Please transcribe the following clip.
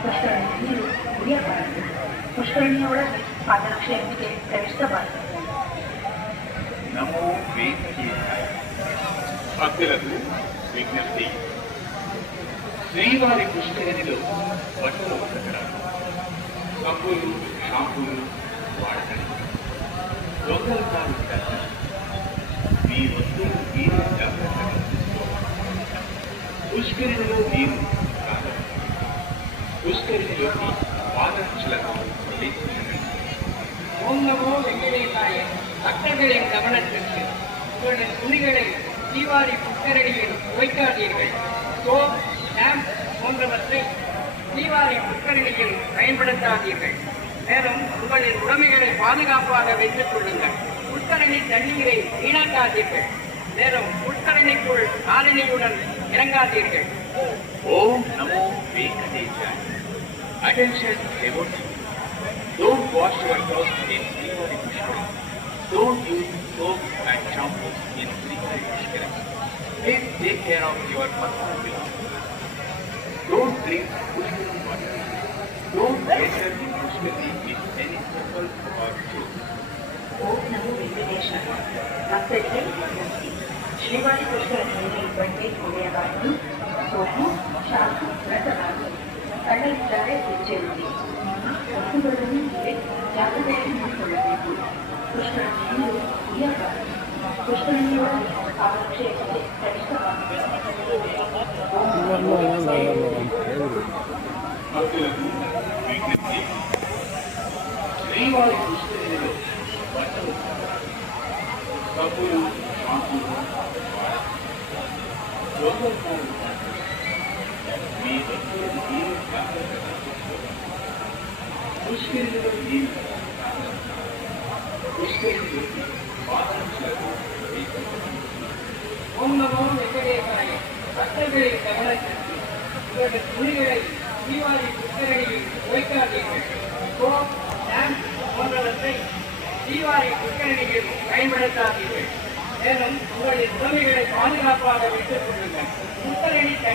ಪುಷ್ಕರಣಿ ನೀರು ಕುಡಿಯಬಾರದು ಪುಷ್ಕರಣಿಯೊಳಗೆ ಪಾದರಕ್ಷೆಯೊಂದಿಗೆ ಪ್ರವೇಶಿಸಬಾರದು ನಮೋ ವೇಂಕಟೇಶಾಯ భక్తులకు విజ్ఞప్తి శ్రీవారి పుష్కరిణిలో బట్టలు ఉతకరాదు కప్పులు షాంపూలు వాడకండి దొంగలు కాదు కదా మీ వస్తువులు మీరే జాగ్రత్తగా చూసుకోవాలి. పుష్కరిణిలో నీరు తాగదు ஓங்கமோ வெங்கடேசாய பக்தர்களின் கவனத்திற்கு உங்களுடைய துணிகளை தீவாரி புத்தரடியில் துவைக்காதீர்கள் சோப் தீவாரி புத்தரடியில் பயன்படுத்தாதீர்கள் மேலும் உங்களின் உடைமைகளை பாதுகாப்பாக வைத்துக் கொள்ளுங்கள் புத்தரணி தண்ணீரை வீணாக்காதீர்கள் மேலும் புத்தரணிக்குள் காலனியுடன் இறங்காதீர்கள். ओम नमो वेंकटेशाय Attention devotees, don't wash your clothes in Srimad Pushkara. Don't use soap and shampoos in Srimad Pushkara. Please take care of your personal belongings. Don't drink Pushkara water. Don't enter the Pushkara with any circle or shoes. ओम नमो वेंकटेशाय भक्तजन श्रीवाणी पुष्कर हरिणी पंडित विजयवाणी ಹೋಗಿ ಶಾಂತಿ ಬೆಳೆಸಲಾಗುವುದು ಸಣ್ಣದಿದ್ದರೆ ಹೆಜ್ಜೆಯಿದೆ ವಸ್ತುಗಳನ್ನು ಜಾಗೃತೆಯಲ್ಲಿ ಮಾಡಿಕೊಳ್ಳಬೇಕು ಪುಷ್ಕರ ನೀರು ಕುಡಿಯಬಾರದು ಪುಷ್ಕರ ನೀರು ಆ ಕ್ಷೇತ್ರಕ್ಕೆ ಕನಿಷ್ಠವಾಗಿದೆ ಕಬ್ಬು ಶಾಂತಿ பக்தர்களின் கவனத்திற்கு இவர்கள் துணிகளை தீபாவளி புத்தரணியில் உழைக்காதீர்கள் போன்றவற்றை தீபாவளி புத்தரணியில் பயன்படுத்தாதீர்கள். உங்களுடைய உரிமைகளை பாதுகாப்பாக வைத்துக் கொள்ளுங்கள்.